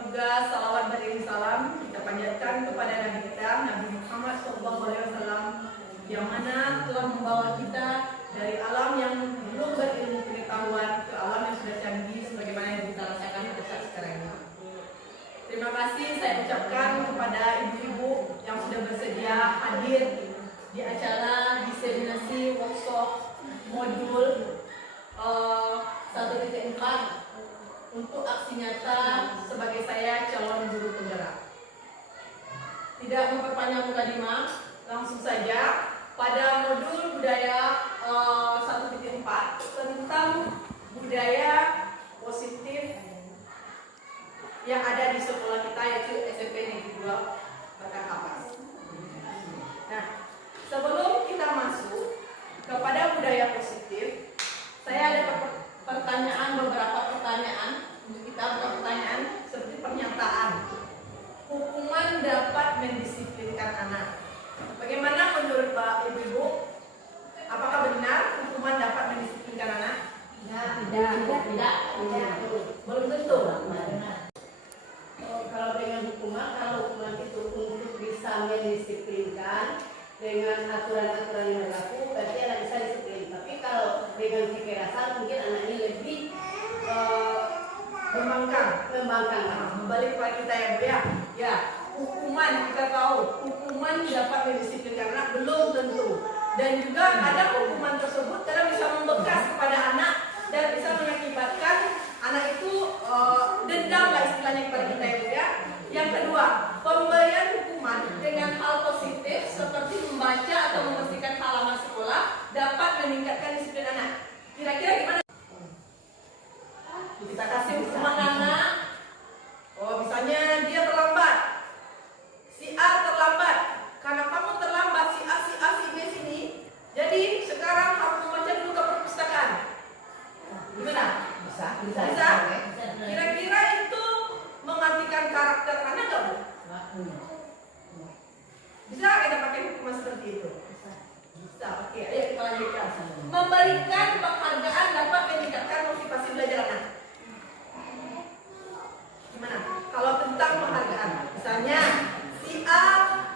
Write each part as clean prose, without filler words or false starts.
juga salawat beriring salam kita panjatkan kepada Nabi kita, Nabi Muhammad SAW, yang mana telah membawa kita dari alam yang belum berilmu pengetahuan ke alam yang sudah canggih sebagaimana yang kita rasakan pada saat sekarang ini. Terima kasih saya ucapkan kepada ibu-ibu yang sudah bersedia hadir di acara diseminasi workshop modul 1.4 untuk aksi nyata sebagai saya calon guru penggerak. Tidak memperpanjang mukadimah, langsung saja pada modul budaya 1.4 tentang budaya positif yang ada di sekolah kita, yaitu SMP Negeri 2 Bakar Kapas. Nah, sebelum kita masuk kepada budaya positif, saya ada beberapa pertanyaan untuk kita, pertanyaan seperti pernyataan. Hukuman dapat mendisiplinkan anak. Bagaimana menurut Pak Ibu? Apakah benar hukuman dapat mendisiplinkan anak? Tidak. Belum tentu. Kalau dengan hukuman itu untuk bisa mendisiplinkan dengan aturan-aturan yang berlaku, berarti anak bisa disiplin. Tapi kalau dengan kekerasan, mungkin anak ini lebih membangkang. Kembali kepada kita ya. Hukuman kita tahu, hukuman dapat mendisiplinkan anak belum tentu. Dan juga ada hukuman tersebut karena bisa membekas kepada anak dan bisa mengakibatkan anak itu dendam lah istilahnya kepada kita ya. Yang kedua, pemberian hukuman dengan hal positif seperti membaca atau membersihkan halaman sekolah dapat meningkatkan disiplin anak. Kira-kira gimana? Kita kasih hukuman anak. Misalnya dia terlambat. Si A terlambat. Karena kamu terlambat, si A, si B sini. Jadi sekarang harus membaca dulu ke perpustakaan. Gimana? Bisa. Kira-kira itu mematikan karakter anak nggak, Bu? Bisa kita pakai hukuman seperti itu? Bisa. Oke, ayo kita lanjutkan. Memberikan penghargaan dapat meningkatkan motivasi belajar anak. Gimana? Kalau tentang penghargaan, misalnya si A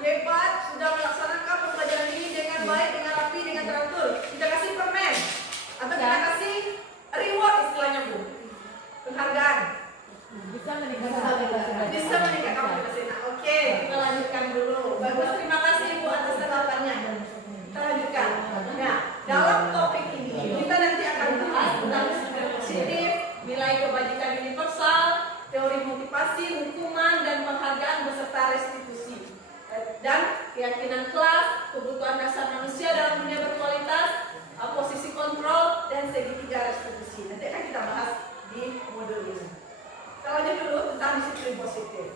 hebat sudah melaksanakan pembelajaran ini dengan baik, dengan rapi, dengan teratur, kita kasih permen atau kita kasih reward istilahnya, Bu. Penghargaan bisa meningkatkan motivasi anak. Oke, kita lanjutkan dulu. Bagus, terima kasih Ibu atas catatannya. Kita lanjutkan. Nah, dalam topik ini kita nanti akan bahas tentang disiplin positif, nilai kebajikan universal, teori motivasi, hukuman dan penghargaan beserta restitusi, dan keyakinan kelas, kebutuhan dasar manusia dalam dunia berkualitas, posisi kontrol, dan segitiga restitusi. Nanti akan kita bahas di modul ini. Kita lanjut dulu tentang disiplin positif.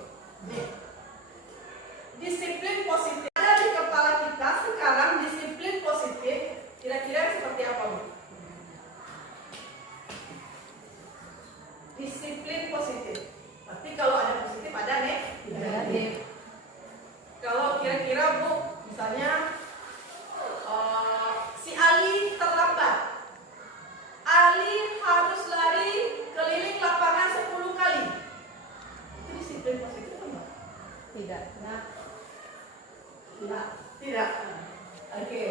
Disiplin positif ada di kepala kita sekarang. Disiplin positif kira-kira seperti apa, Bu? Disiplin positif. Tapi kalau ada positif ada negatif. Kalau kira-kira, Bu, misalnya si Ali terlambat. Ali harus lari keliling lapangan 10 kali. Itu disiplin positif enggak? Tidak. Oke.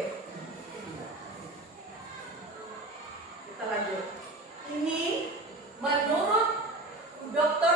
Kita lanjut. Ini menurut Dr.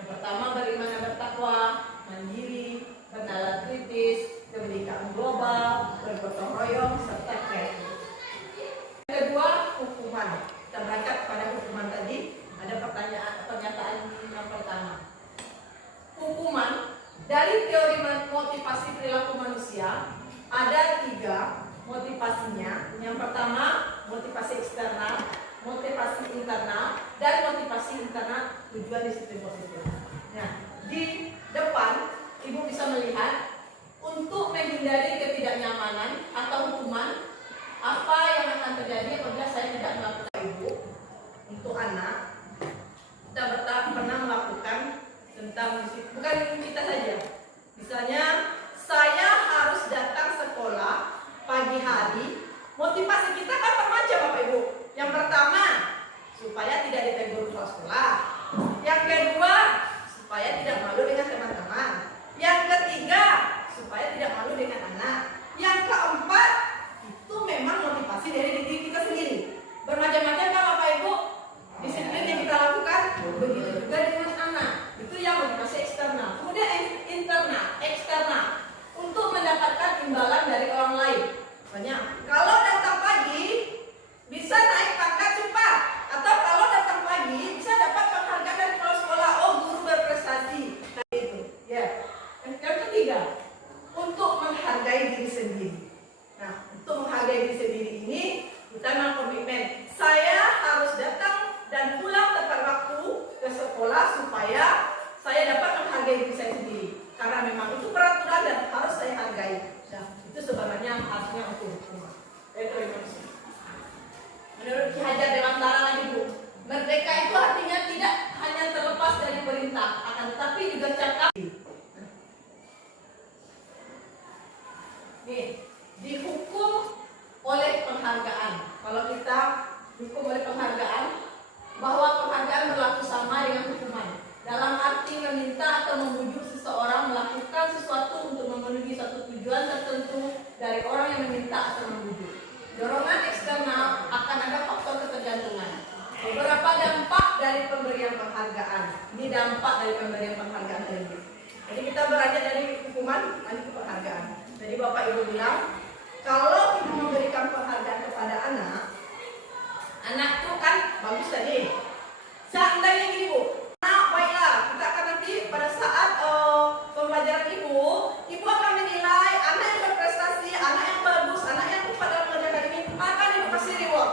Yang pertama, bagaimana bertakwa, mandiri, bernalar kritis, kebinekaan global, bergotong royong, serta kreatif. Yang kedua, hukuman. Kita berangkat pada hukuman tadi. Ada pernyataan yang pertama. Hukuman dari teori motivasi perilaku manusia ada 3 motivasinya. Yang pertama, motivasi eksternal, motivasi internal, dan motivasi internal tujuan disiplin positif. Nah, di depan Ibu bisa melihat untuk menghindari ketidaknyamanan atau hukuman apa yang akan terjadi apabila saya tidak melakukan Ibu. Untuk anak, kita pernah melakukan tentang bukan kita saja. Misalnya, saya harus datang sekolah pagi hari. Motivasi kita kan macam Bapak Ibu. Yang pertama, supaya tidak ditegur kepala sekolah. Yang kedua, supaya tidak malu dengan teman-teman. Yang ketiga, supaya tidak malu dengan anak. Yang keempat, itu memang motivasi dari diri kita sendiri. Bermacam-macam kan Bapak Ibu disiplin yang kita lakukan. Begitu juga dengan anak. Itu yang motivasi eksternal. Kemudian internal, eksternal, untuk mendapatkan imbalan dari orang lain. Misalnya, kalau datang pagi bisa naik pangkat cepat, atau kalau datang pagi bisa dapat penghargaan dari kepala sekolah. Oh, guru berprestasi. Kayak itu. Ya. Yang ketiga, untuk menghargai diri sendiri. Nah, untuk menghargai diri sendiri ini kita mengkomitmen. Saya harus datang dan pulang tepat waktu ke sekolah supaya saya dapat menghargai diri saya sendiri. Karena memang itu peraturan dan harus saya hargai. Nah, itu sebenarnya harusnya untuk hukuman. Menurut Ki Hajar Dewantara lagi Bu, merdeka itu artinya tidak hanya terlepas dari perintah, akan tetapi juga cakap. Nih, dihukum oleh penghargaan. Kalau kita dihukum oleh penghargaan, bahwa penghargaan berlaku sama dengan hukuman. Dalam arti meminta atau membujuk seseorang melakukan sesuatu untuk memenuhi suatu tujuan tertentu dari orang yang meminta atau membujuk. Dorongan eksternal akan ada faktor ketergantungan. Beberapa dampak dari pemberian penghargaan. Ini dampak dari pemberian penghargaan tadi. Jadi kita beranjak dari hukuman nanti ke penghargaan. Jadi Bapak Ibu bilang, kalau kita memberikan penghargaan kepada anak itu kan bagus tadi. Seandainya gini Bu, baiklah, kita akan nanti pada saat pembelajaran Ibu akan menilai anak yang berprestasi, anak yang bagus, anak yang tepat dalam mengerjakan ini, maka Ibu kasih reward.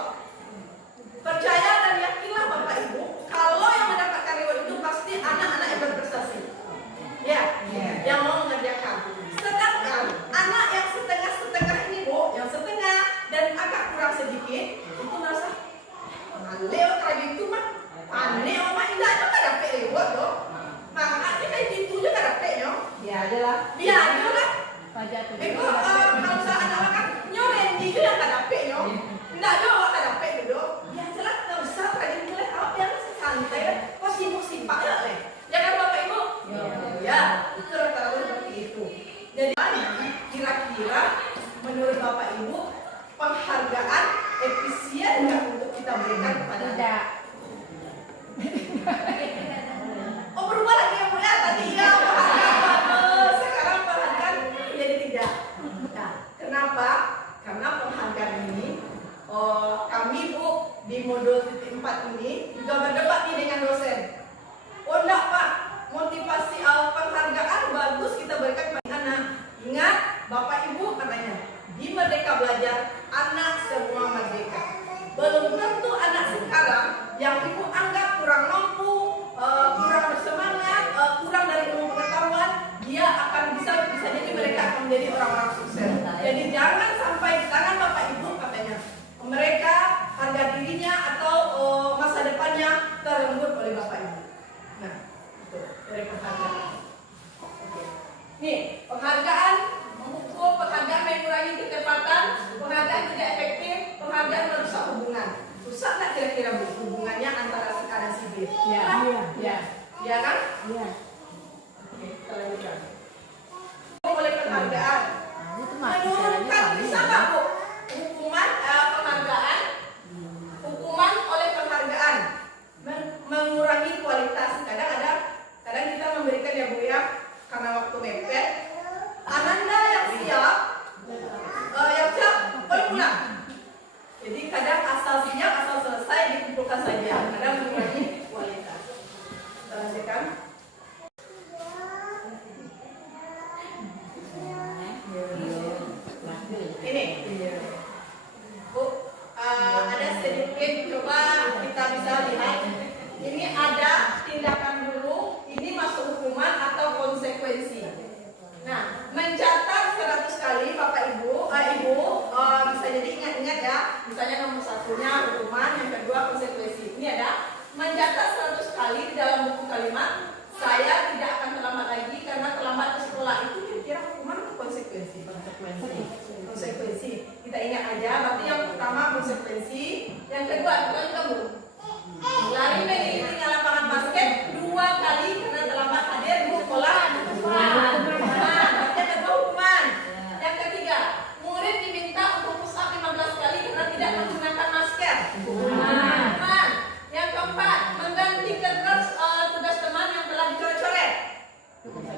Percaya dan yakinlah Bapak Ibu, kalau yang mendapatkan reward itu pasti anak-anak yang berprestasi. Ya, yang mau mengerjakan. Sedangkan anak yang setengah-setengah ini Bu, yang setengah dan agak kurang sedikit, itu merasa lewat kayak gitu mah. Aneh orang indah itu kan dapat reward loh. Makanya kayak gitu juga dapat yo. Ya aja lah. Dia aja lah. Pajak tuh. Kalau saya anak makan nyoren itu yang tak dapat yo. Enggak ada orang tak dapat dulu. Dia aja lah tak usah kayak gitu lah. Apa yang santai lah. Kok sibuk-sibuk ya leh. Ya kan Bapak Ibu? Ya. Itu rata-rata seperti itu. Jadi kira-kira menurut Bapak Ibu penghargaan efisien nggak untuk kita berikan kepada anak? Oh berubah lagi yang mulia tadi ya penghargaan sekarang penghargaan menjadi tidak. Nah, kenapa? Karena penghargaan ini kami Bu di modul 4 ini juga berdebat nih dengan dosen. Oh enggak Pak, motivasi penghargaan bagus kita berikan kepada anak. Ingat Bapak Ibu katanya di Merdeka Belajar anak semua merdeka. Belum tentu anak sekarang yang Ibu anggap kurang mampu, kurang bersemangat, kurang dari ilmu pengetahuan, dia akan bisa jadi mereka akan menjadi orang-orang sukses. Jadi jangan sampai di tangan Bapak Ibu katanya mereka harga dirinya atau masa depannya terenggut oleh Bapak Ibu. Nah, itu dari penghargaan. Oke. Nih, penghargaan mengukur, penghargaan mengurangi kecepatan, penghargaan tidak efektif, penghargaan merusak hubungan. Rusak nggak kira-kira Bu hubungannya antara si A dan si B? Ya kan? Iya. Oke, kita lanjutkan. Oleh penghargaan. Menurunkan bisa nggak Bu hukuman penghargaan? Hukuman oleh penghargaan mengurangi kualitas. Kadang konsekuensi. Nah, mencatat 100 kali Bapak Ibu, bisa jadi ingat-ingat ya. Misalnya nomor satunya hukuman, yang kedua konsekuensi. Ini ada mencatat 100 kali di dalam buku kalimat. Saya tidak akan terlambat lagi karena terlambat ke sekolah. Itu kira-kira hukuman atau konsekuensi? Konsekuensi. Kita ingat aja. Berarti yang pertama konsekuensi, yang kedua bukan kamu. Lari mengelilingi lapangan basket 2 kali karena terlambat hadir di sekolah. Berarti ada 2 hukuman. Yang ketiga, murid diminta untuk push up 15 kali karena tidak menggunakan masker. Hukuman. Yang keempat, mengganti kertas tugas teman yang telah dicoret-coret.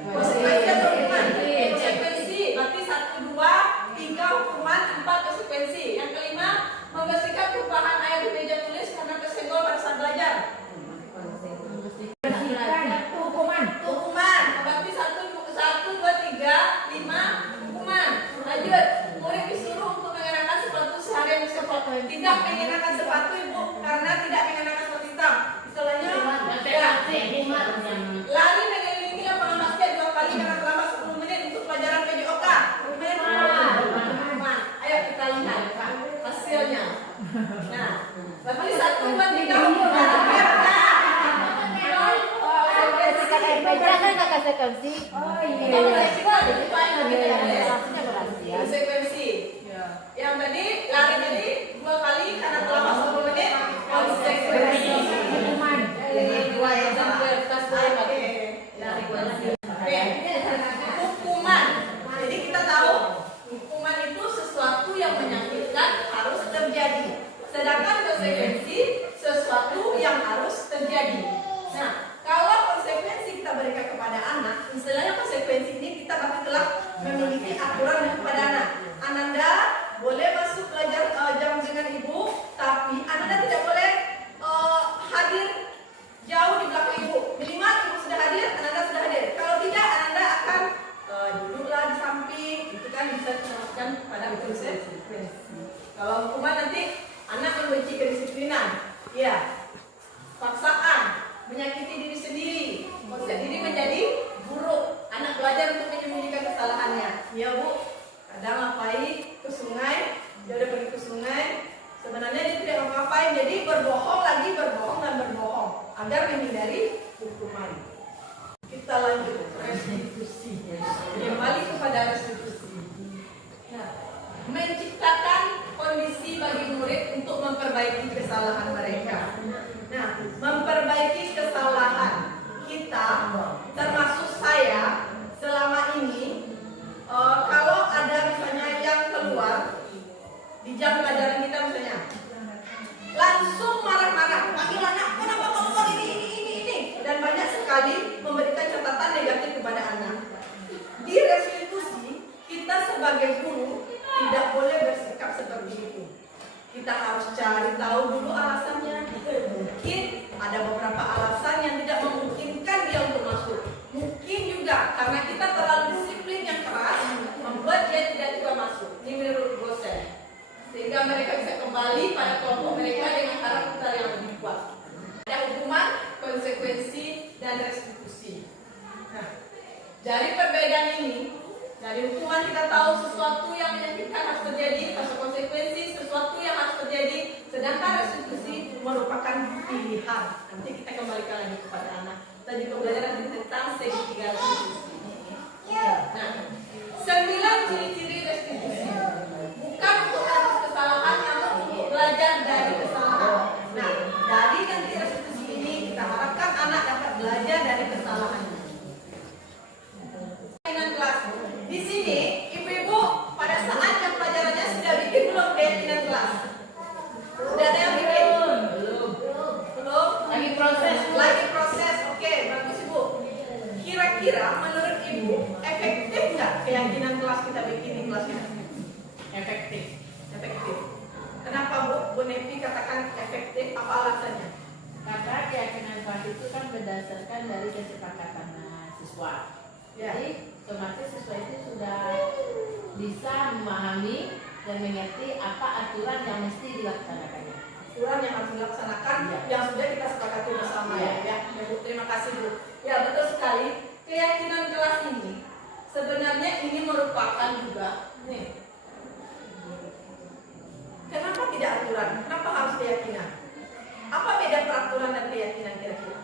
Konsekuensi atau hukuman? Konsekuensi. Berarti 1, 2, 3 hukuman, 4 konsekuensi. Yang kelima, membersihkan tumpahan air di meja tulis karena kesenggol pada saat belajar. Hukuman. Berarti 1, 2, 3, 5 hukuman. Lanjut, murid disuruh untuk mengenakan sepatu seharian di sekolah. Tidak mengenakan sepatu ibu karena tidak mengenakan sepatu hitam. Istilahnya lari mengelilingi lapangan basket 2 kali karena terlambat 10 menit untuk pelajaran PJOK. Hukuman. Ayo kita lihat hasilnya. Nah, berarti 1, 2, 3 hukuman. Konsekuensi. Yang tadi lari tadi 2 kali karena terlambat 10 menit. Konsekuensi. Hukuman. Jadi kita tahu hukuman itu sesuatu yang menyakitkan harus terjadi. Sedangkan konsekuensi sesuatu yang harus terjadi. Nah, kalau konsekuensi kita berikan kepada anak, istilahnya konsekuensi ini kita pasti telah memiliki aturan kepada anak. Ananda boleh masuk belajar jam dengan ibu, tapi Ananda tidak boleh hadir jauh di belakang ibu. Minimal ibu sudah hadir, Ananda sudah hadir. Kalau tidak, Ananda akan duduklah di samping. Itu kan bisa diterapkan pada konsekuensi. Kalau hukuman nanti anak membenci kedisiplinan, ya, paksaan, menyakiti diri sendiri, konsep diri menjadi buruk. Anak belajar untuk menyembunyikan kesalahannya. Ya bu, kadang ngapain ke sungai, dia udah pergi ke sungai. Sebenarnya dia tidak ngapain, jadi berbohong lagi, berbohong dan berbohong agar menghindari hukuman. Kita lanjut restitusi. Kembali kepada restitusi. Nah, menciptakan kondisi bagi murid untuk memperbaiki kesalahan mereka. Nah, memperbaiki kesalahan kita, termasuk saya selama ini, kalau ada misalnya yang keluar di jam pelajaran kita misalnya, langsung marah-marah, panggil anak, kenapa kamu ini, dan banyak sekali memberikan catatan negatif kepada anak. Di restitusi, kita sebagai guru tidak boleh bersikap seperti itu. Kita harus cari tahu dulu alasannya. Mungkin ada beberapa alasan yang tidak memungkinkan dia untuk masuk. Mungkin juga karena kita terlalu disiplin yang keras membuat dia tidak juga masuk. Ini menurut dosen. Sehingga mereka bisa kembali pada kelompok mereka dengan karakter yang lebih kuat. Ada hukuman, konsekuensi, dan restitusi. Nah, dari perbedaan ini, dari hukuman kita tahu sesuatu yang menyakitkan harus terjadi, konsekuensi sesuatu yang harus terjadi, sedangkan restitusi merupakan pilihan. Nanti kita kembalikan lagi kepada anak. Kita juga belajar tentang segitiga restitusi. Nah, 9 ciri-ciri restitusi. Bukan untuk menghapus kesalahan, namun untuk belajar dari kesalahan. Nah, dari nanti restitusi ini kita harapkan anak dapat belajar dari kesalahannya. Kelas. Di sini, ibu-ibu pada saat jam pelajarannya sudah bikin belum keyakinan kelas? Sudah ada yang bikin? Belum? Lagi proses. Oke, bagus ibu. Kira-kira menurut ibu efektif nggak keyakinan kelas kita bikin di kelas kita? Efektif. Kenapa Bu Nevi katakan efektif? Apa alasannya? Karena keyakinan kelas itu kan berdasarkan dari kesepakatan siswa. Ya. Jadi otomatis siswa itu sudah bisa memahami dan mengerti apa aturan yang mesti dilaksanakannya. Aturan yang harus dilaksanakan, yang sudah kita sepakati bersama ya. Bu, terima kasih Bu. Ya betul sekali. Keyakinan kelas ini merupakan juga nih. Kenapa tidak aturan? Kenapa harus keyakinan? Apa beda peraturan dan keyakinan kira-kira?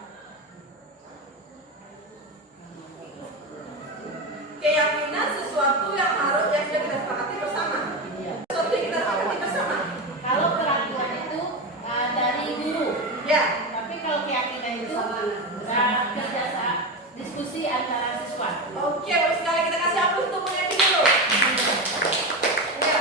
Keyakinan sesuatu yang harus yang sudah kita sepakati bersama. Sesuatu yang kita sepakati bersama. Kalau peraturan itu dari guru, Ya, tapi kalau keyakinan itu kerja diskusi antara siswa. oke, boleh sekali kita kasih hapus untuk meyakini dulu. Ya.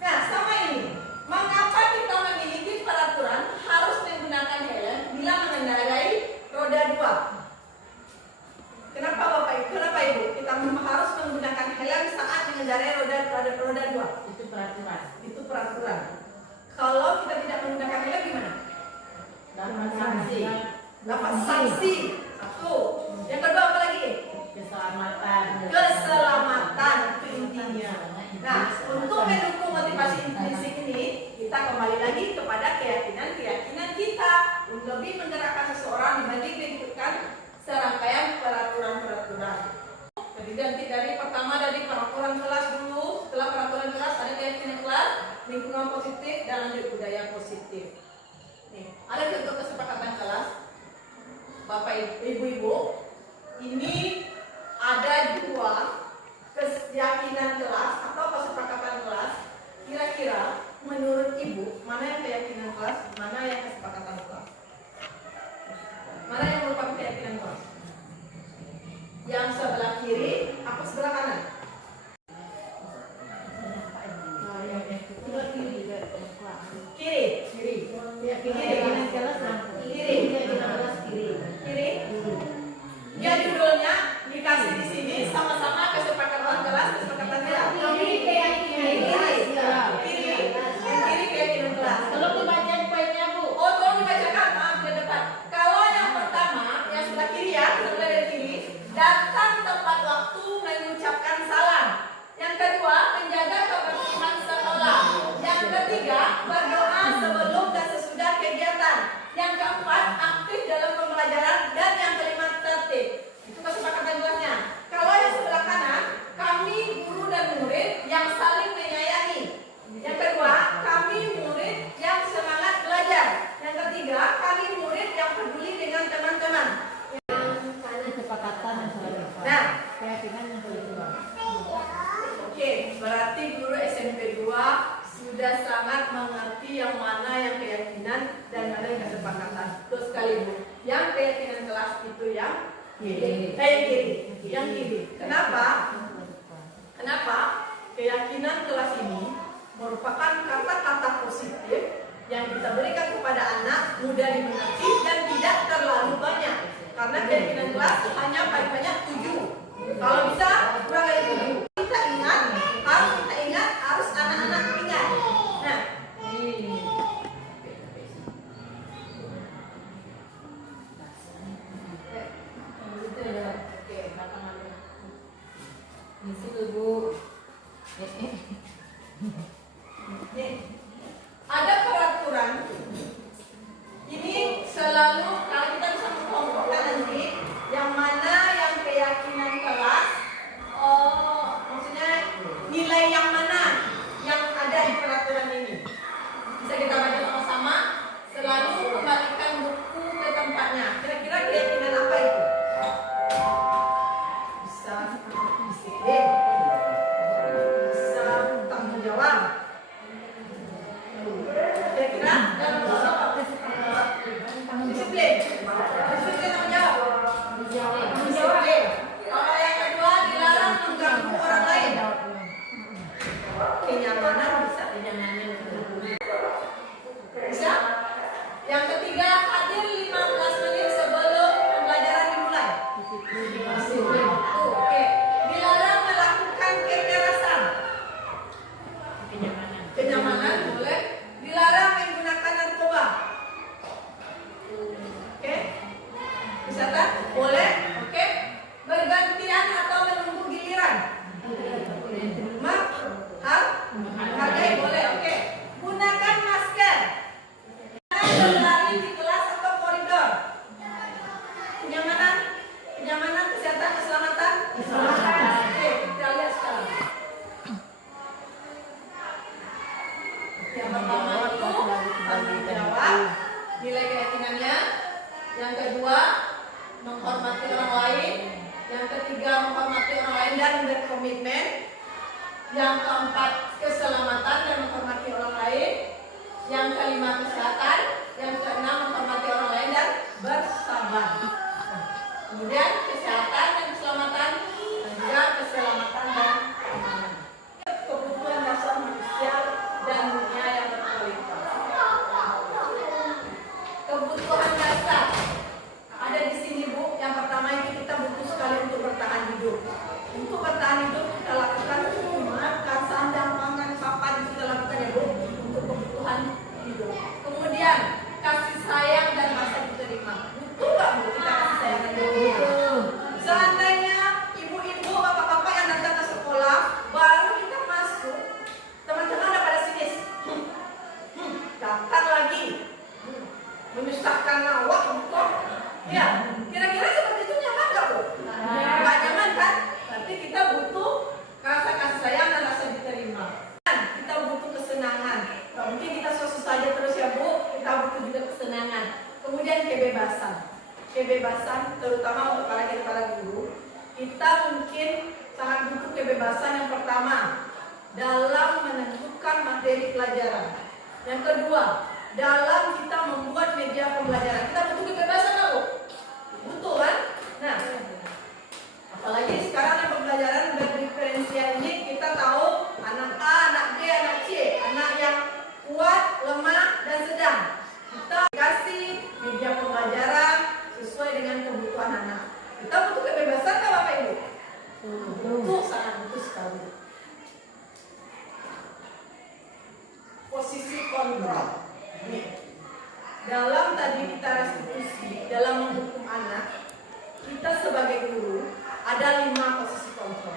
Nah, sama ini. Mengapa kita memiliki peraturan harus menggunakan helm bila mengendarai roda 2? Kenapa Bapak Ibu? Kenapa Ibu? Kita harus menggunakan helm saat mengendarai roda 2. Itu peraturan. Itu peraturan. Kalau kita tidak menggunakan helm gimana? Dapat sanksi, Dapat sanksi. Satu. Yang kedua apa lagi? keselamatan. Keselamatan itu intinya. Nah, untuk mendukung motivasi intrinsik ini, kita kembali lagi kepada keyakinan kita. Lebih menggerakkan seseorang dibanding mengikutkan serangkaian peraturan-peraturan. Jadi ganti dari pertama dari peraturan kelas dulu. Setelah peraturan kelas ada keyakinan kelas, lingkungan positif dan lanjut budaya positif. Nih, ada contoh kesepakatan kelas. Bapak Ibu, ini ada 2 keyakinan kelas atau kesepakatan kelas. Kira-kira menurut Ibu mana yang keyakinan kelas, mana yang kesepakatan kelas? Mana yang merupakan keyakinan kelas? Yang sebelah kiri apa sebelah kanan? Kiri. Keyakinan kelas Kiri. Ya judulnya dikasih di sini sama-sama kesepakatan kelas, kesepakatan kelas. Kiri keyakinan kelas. Kiri. Yang kiri keyakinan kelas. Tolong dibacain poinnya, Bu. Oh, tolong dibacakan. Maaf, ke depan. Kalau yang pertama, yang sebelah kiri ya, kita mulai dari kiri. Datang tepat waktu mengucapkan salam. Yang kedua, menjaga kebersihan sekolah. Yang ketiga, berdoa sebelum dan sesudah kegiatan. Yang keempat, aktif dalam pembelajaran. Dan yang kelima, tertib. Itu kesepakatan kelasnya. Kalau yang sebelah kanan, kami guru dan murid yang saling menyayangi. Yang kedua, kami murid yang semangat belajar. Yang ketiga, kami murid yang peduli dengan teman-teman. Kesepakatan yang selalu. Nah, Keyakinan yang kedua. oke, berarti guru SMP 2 sudah sangat mengerti yang mana yang keyakinan dan mana yang kesepakatan. Betul sekali Bu. Yang keyakinan kelas itu yang Kiri. Yang kiri. Kenapa? Keyakinan kelas ini merupakan kata-kata positif yang kita berikan kepada anak, mudah dimengerti dan tidak terlalu banyak. Karena keyakinan kelas hanya paling banyak 7. Kalau bisa kurang dari 7. Kita ingat, harus anak-anak ingat. Nah, Misi dulu, Bu. nih, ada peraturan. Ini selalu kalau kita bisa mengelompokkan nanti yang mana yang keyakinan kelas, maksudnya nilai yang mana yang ada di peraturan ini. Bisa kita baca sama-sama. Selalu kembalikan buku ke tempatnya. Kira-kira keyakinan apa itu? Bisa disiplin, bisa tanggung jawab. Kira-kira dalam bahasa apa? Disiplin. Disiplin tanggung jawab. Disiplin. Kalau yang kedua dilarang mengganggu orang lain. Kenyamanan bisa kenyamanan. Bisa? Yang ketiga hadir 15 menit sebelum pembelajaran dimulai. Disiplin. Oke. Dilarang melakukan kekerasan. Kenyamanan boleh. Dilarang menggunakan narkoba. Oke. Bisa kan? Boleh. Oke. Bergantian atau menunggu giliran. Hargai boleh. Oke. Gunakan masker. Jangan berlari di kelas atau koridor. Kenyamanan, kesehatan, keselamatan. ketiga menghormati orang lain dan berkomitmen. Yang keempat keselamatan dan menghormati orang lain. Yang kelima kesehatan. Yang keenam menghormati orang lain dan bersabar. Kemudian kesehatan dan keselamatan dan juga keselamatan dan keamanan. Kebutuhan dasar manusia dan dunia yang berkualitas. Kebutuhan dasar ada di sini Bu. Yang pertama itu kita butuh sekali untuk bertahan hidup. Untuk bertahan hidup kita lakukan makan, sandang, pangan, papan kita lakukan ya Bu. Untuk kebutuhan hidup. Kemudian kasih sayang dan rasa diterima. Butuh nggak Bu kita kasih sayang dan diterima? Seandainya ibu-ibu, bapak-bapak yang datang ke sekolah baru kita masuk, teman-teman udah pada sinis, datang lagi, menyusahkan awak untuk, ya kira-kira seperti itu nyaman nggak Bu? Nggak nyaman kan? Berarti kita butuh rasa kasih sayang dan rasa diterima. Dan kita butuh kesenangan. Nggak mungkin kita susah saja terus ya Bu. Kita butuh juga kesenangan. Kemudian kebebasan. Kebebasan terutama untuk para guru. Kita mungkin sangat butuh kebebasan yang pertama dalam menentukan materi pelajaran. Yang kedua, dalam kita membuat media pembelajaran. Kita butuh kebebasan nggak Bu? Butuh kan? Nah, apalagi sekarang yang pembelajaran berdiferensial ini kita tahu anak A, anak B, anak C, anak yang kuat, lemah, dan sedang. Kita kasih media pembelajaran sesuai dengan kebutuhan anak. Kita butuh kebebasan nggak Bapak Ibu? Butuh, sangat butuh sekali. Posisi kontrol. Dalam tadi kita restitusi, dalam menghukum anak, kita sebagai guru ada 5 posisi kontrol.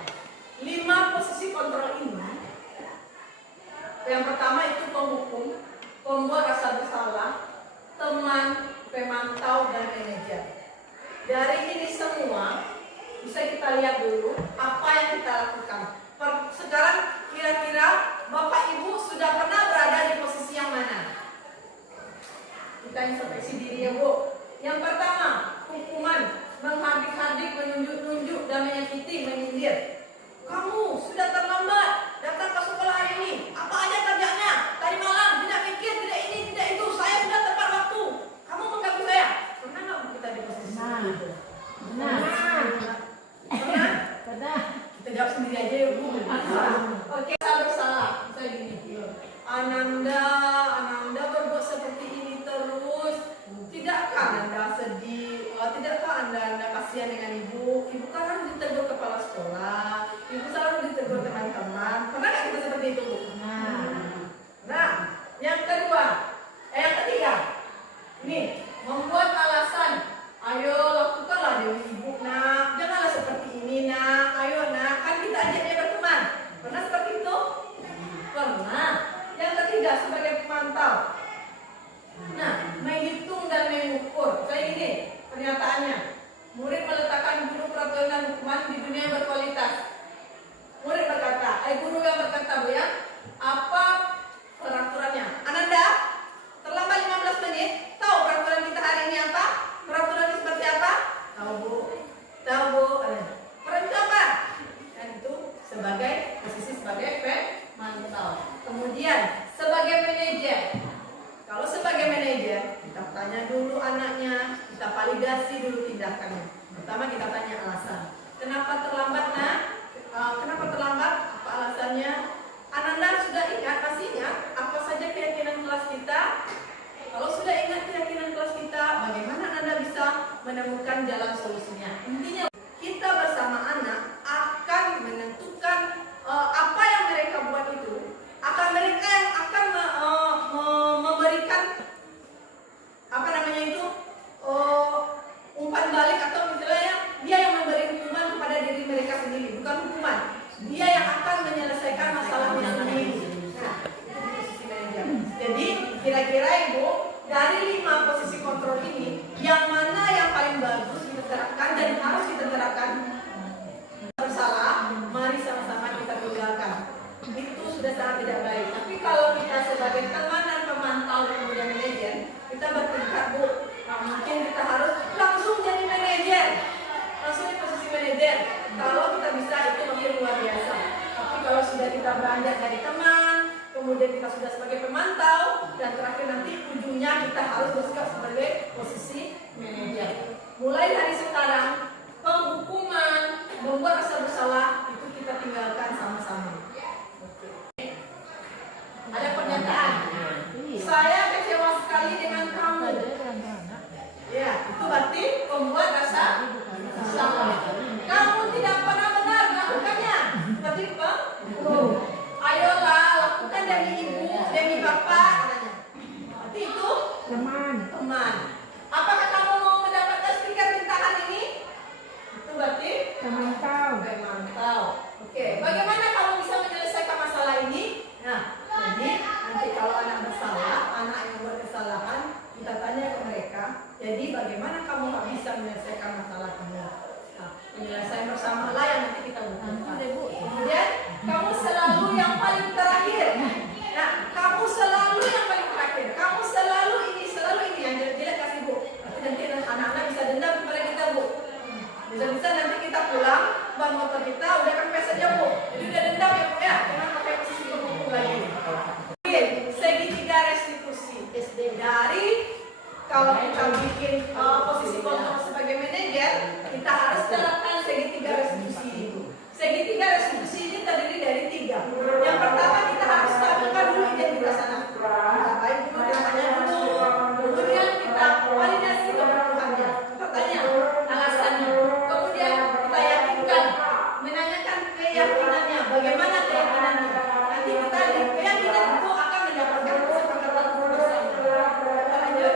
5 posisi kontrol ini, yang pertama itu penghukum, pembuat rasa bersalah, teman, pemantau, dan manajer. Dari ini semua bisa kita lihat dulu apa yang kita lakukan. Sekarang kira-kira Bapak Ibu sudah pernah berada di posisi yang mana? Kita introspeksi diri ya Bu. Yang pertama, hukuman, menghadik-hadik, menunjuk-nunjuk, dan menyakiti, menyindir. Kamu sudah terlambat datang ke sekolah hari ini. Apa aja kerjanya? Tadi malam tidak mikir, tidak ini, tidak itu. Saya sudah tepat waktu. Kamu mengganggu saya. Pernah nggak Bu kita di posisi itu? Pernah. Kita jawab sendiri aja ya Bu. Oke, saya bersalah. Saya gini. Ananda berbuat seperti ini terus. Tidakkah Anda sedih? Tidakkah Anda kasihan dengan ibu? Ibu kan harus ditegur kepala sekolah. Ibu selalu ditegur teman-teman. Pernah nggak kita seperti itu? Nah, yang ketiga, ini membuat alasan. Ayo lakukanlah Dewi Ibu nak. Janganlah seperti ini nak. Ayo nak. Kan kita ajak dia berteman. Pernah seperti itu? Pernah. Yang ketiga sebagai pemantau. Nah, menghitung dan mengukur. Kayak gini pernyataannya. Murid meletakkan guru peraturan dan hukuman di dunia yang berkualitas. Murid berkata, guru yang berkata Bu ya, apa peraturannya? Ananda, terlambat 15 menit. Tahu peraturan kita hari ini apa? Peraturannya seperti apa? Tahu Bu. Tahu Bu. Peraturan apa? Dan itu sebagai posisi sebagai pemantau. Kemudian sebagai manajer. Kalau sebagai manajer, kita tanya dulu anaknya, kita validasi dulu tindakannya. Pertama kita tanya alasan. Kenapa terlambat nak? Kenapa terlambat? Apa alasannya? Ananda sudah ingat, masih ingat apa saja keyakinan kelas kita? Kalau sudah ingat keyakinan kelas kita, bagaimana Anda bisa menemukan jalan solusinya? Intinya kita bersama anak akan menentukan apa yang mereka buat itu. Mereka yang akan memberikan umpan balik, atau misalnya dia yang memberi hukuman kepada diri mereka sendiri, bukan hukuman. Dia yang akan menyelesaikan masalahnya sendiri. Nah, itu posisi manajer. Jadi kira-kira Ibu, dari 5 posisi kontrol ini, yang mana yang paling bagus kita terapkan dan harus kita terapkan? Bersalah, mari sama-sama kita tinggalkan. Itu sudah sangat tidak baik. Tapi kalau kita sebagai teman dan pemantau dan kemudian manajer, kita bertingkat Bu. Nah, mungkin kita harus langsung jadi manajer, langsung di posisi manajer. belajar. Kalau kita bisa itu makin luar biasa. Tapi kalau sudah kita beranjak dari teman, kemudian kita sudah sebagai pemantau, dan terakhir nanti ujungnya kita harus bersikap sebagai posisi manajer. Mulai dari sekarang, penghukuman, membuat rasa bersalah itu kita tinggalkan sama-sama. Ada pernyataan, saya kecewa sekali dengan kamu. Ya, itu berarti membuat rasa bersalah. Kamu tidak pernah benar melakukannya. Berarti apa? Ayolah, lakukan demi ibu, demi bapak, katanya. Berarti itu teman. Apakah kamu mau mendapatkan stiker rintangan ini? Itu berarti memantau. Oke, bagaimana kamu bisa menyelesaikan masalah ini? Nah, jadi nanti kalau anak bersalah, anak yang buat kesalahan, kita tanya ke mereka. Jadi bagaimana kamu bisa menyelesaikan masalah kamu? Nah, penyelesaian bersama lah yang nanti kita butuhkan. Kemudian kamu selalu yang paling terakhir. Nah, kamu selalu yang paling terakhir. Kamu selalu ini yang jelek-jelek kasih bu. Tapi nanti anak-anak bisa dendam kepada kita bu. Bisa-bisa nanti kita pulang, ban motor kita udah kempes saja bu. Jadi udah dendam ya bu ya. Jangan pakai posisi pemukul lagi. Segitiga restitusi. Dari kalau kita bikin posisi kontrol sebagai manajer, kita harus terapkan segitiga restitusi itu. Segitiga restitusi ini terdiri dari 3. Yang pertama kita harus stabilkan dulu identitas anak. Kita baik dulu namanya dulu. Kemudian kita validasi kebutuhannya. Kita tanya alasannya. Kemudian kita yakinkan, menanyakan keyakinannya. Bagaimana keyakinannya? Nanti kita di keyakinan itu akan mendapatkan kesepakatan bersama. Kita lanjut.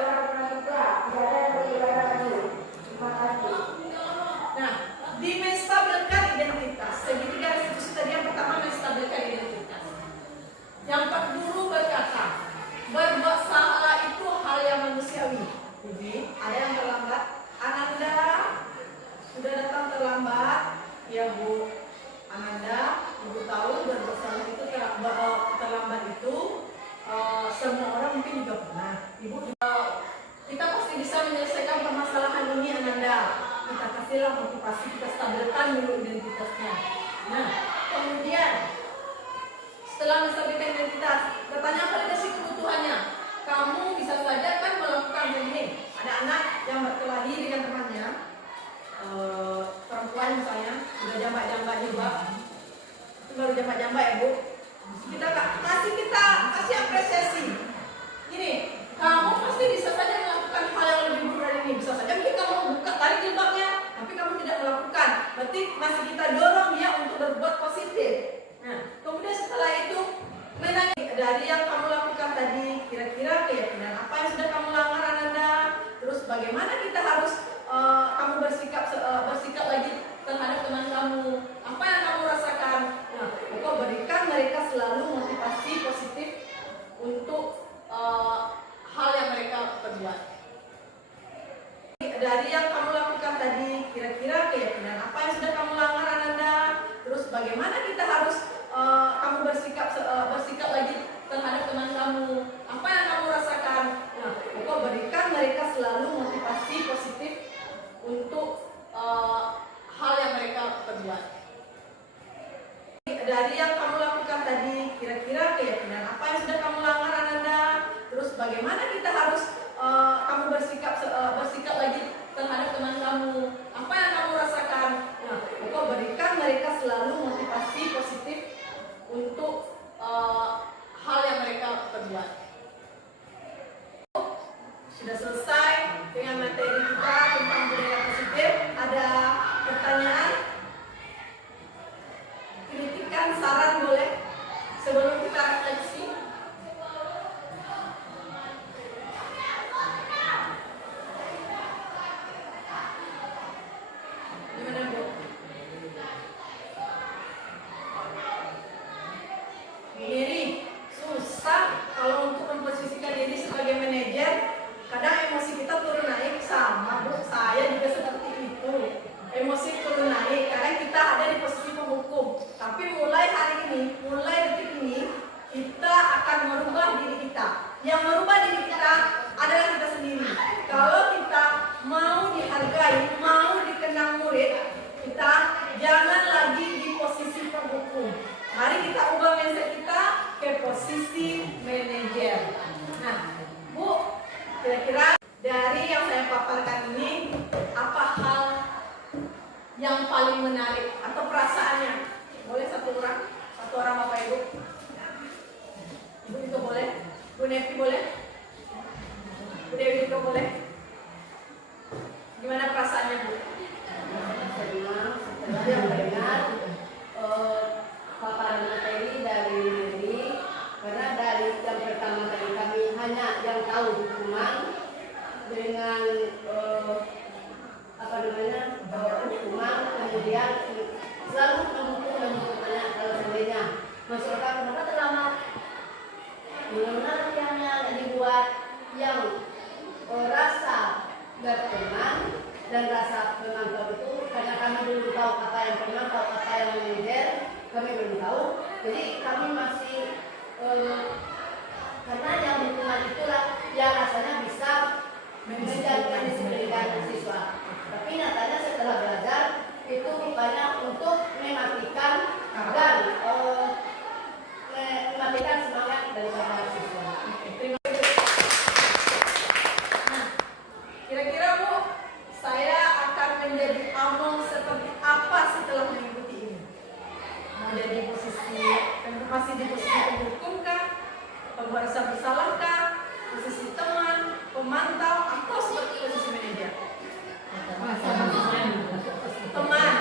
Nah, di menstabilkan identitas. Segitiga restitusi tadi yang pertama menstabilkan identitas. Yang kedua berkata, berbuat salah itu hal yang manusiawi. Jadi ada yang terlambat. Ananda sudah datang terlambat. Ya bu, Ananda, ibu tahu berbuat salah itu terlambat itu semua orang mungkin juga pernah. Ibu juga, kita pasti bisa menyelesaikan permasalahan ini Ananda. Kita kasihlah motivasi, kita stabilkan dulu identitasnya. Nah, kemudian setelah menstabilkan identitas, bertanya validasi kebutuhannya. Kamu bisa saja kan melakukan begini. Ada anak yang berkelahi dengan temannya, perempuan misalnya, sudah jambak-jambak juga. Itu baru jambak-jambak ya bu. Kita kasih apresiasi. Ini, kamu pasti bisa saja melakukan hal yang lebih buruk dari ini. Bisa saja mungkin kamu buka tarik jilbabnya, tapi kamu tidak melakukan. Berarti masih kita dorong dia untuk berbuat positif. Nah, kemudian setelah itu menanya dari yang kamu lakukan tadi, kira-kira keyakinan apa yang sudah kamu langgar Ananda? Terus bagaimana kita harus kamu bersikap lagi terhadap teman kamu? Apa yang kamu rasakan? Nah, pokok berikan mereka selalu motivasi positif untuk hal yang mereka perbuat. Dari yang kamu lakukan tadi, kira-kira keyakinan apa yang sudah kamu langgar Ananda? Terus bagaimana kita harus kamu bersikap lagi terhadap teman kamu? Apa yang kamu rasakan? Nah, pokok berikan mereka selalu motivasi positif untuk hal yang mereka perbuat. Dari yang kamu lakukan tadi, kira-kira keyakinan apa yang sudah kamu langgar Ananda? Terus bagaimana kita harus kamu bersikap lagi terhadap teman kamu? Apa yang kamu rasakan? Nah, pokok berikan mereka selalu motivasi positif untuk hal yang mereka perbuat. Sudah selesai dengan materi kita tentang budaya positif. Ada pertanyaan? Kritikan, saran boleh? Sebelum kita refleksi. paling menarik atau perasaannya? Boleh satu orang Bapak Ibu? Ibu juga boleh? Bu Nevi boleh? Bu Dewi juga boleh? Gimana perasaannya Bu? Senang setelah mendengar paparan materi dari Dewi, karena dari yang pertama tadi kami hanya yang tahu hukuman dengan hukuman, kemudian selalu menghukum anak kalau seandainya masyarakat kenapa terlambat. Benar-benar hanya dibuat yang rasa berteman dan rasa memantau itu, karena kami belum tahu kata yang memantau, kata yang manajer, kami belum tahu. Jadi kami masih karena yang hukuman itulah yang rasanya bisa menjadikan disiplin siswa. Tapi nyatanya setelah belajar itu rupanya untuk mematikan dan mematikan semangat daripada siswa. Nah, kira-kira Bu, saya akan menjadi among seperti apa setelah mengikuti ini? Mau jadi masih di posisi pendukung kah? Merasa bersalah kah? Posisi teman, pemantau, atau seperti posisi manajer? Teman.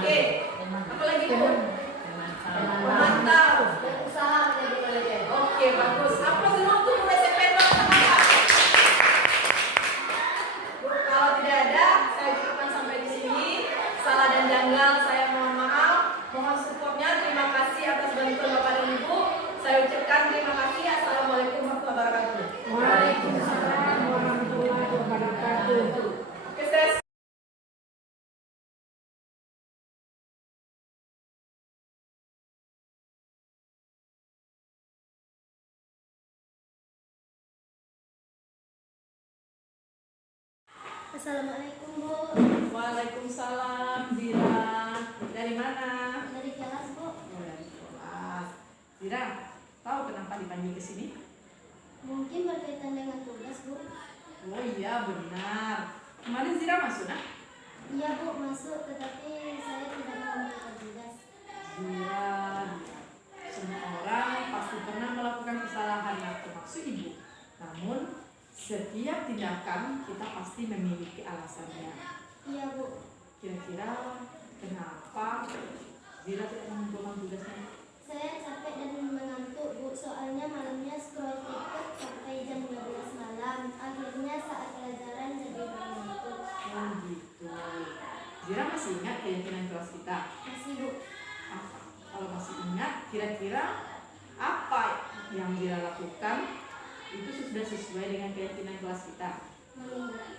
Oke. Apalagi Bu? Pemantau. Berusaha menjadi manajer. Oke, bagus. Apa semua untuk Bu SMP teman-teman? Bu, kalau tidak ada, saya cukupkan sampai di sini. Salah dan janggal, saya mohon maaf. Mohon supportnya. Terima kasih atas bantuan Bapak dan Ibu. Saya ucapkan terima kasih. Assalamualaikum warahmatullahi wabarakatuh. Waalaikumsalam warahmatullahi wabarakatuh. Oke, saya Assalamualaikum Bu. Waalaikumsalam, Zira. Dari mana? Dari kelas Bu. Dari kelas. Zira, tahu kenapa dipanggil ke sini? Mungkin berkaitan dengan tugas Bu. Oh iya, benar. Kemarin Zira masuk, nah? Iya Bu, masuk, tetapi saya tidak mengambil tugas. Zira, semua orang pasti pernah melakukan kesalahan, termasuk ibu. Namun, setiap tindakan kita pasti memiliki alasannya. Iya Bu. Kira-kira kenapa Zira tidak mengumpulkan tugasnya? Saya capek dan mengantuk Bu, soalnya malamnya scroll TikTok sampai jam 12 malam. Akhirnya saat pelajaran jadi mengantuk. Oh gitu. Zira masih ingat keyakinan kelas kita? Masih Bu. Apa? Kalau masih ingat, kira-kira apa yang Zira lakukan itu sudah sesuai dengan keyakinan kelas kita? Meninggal.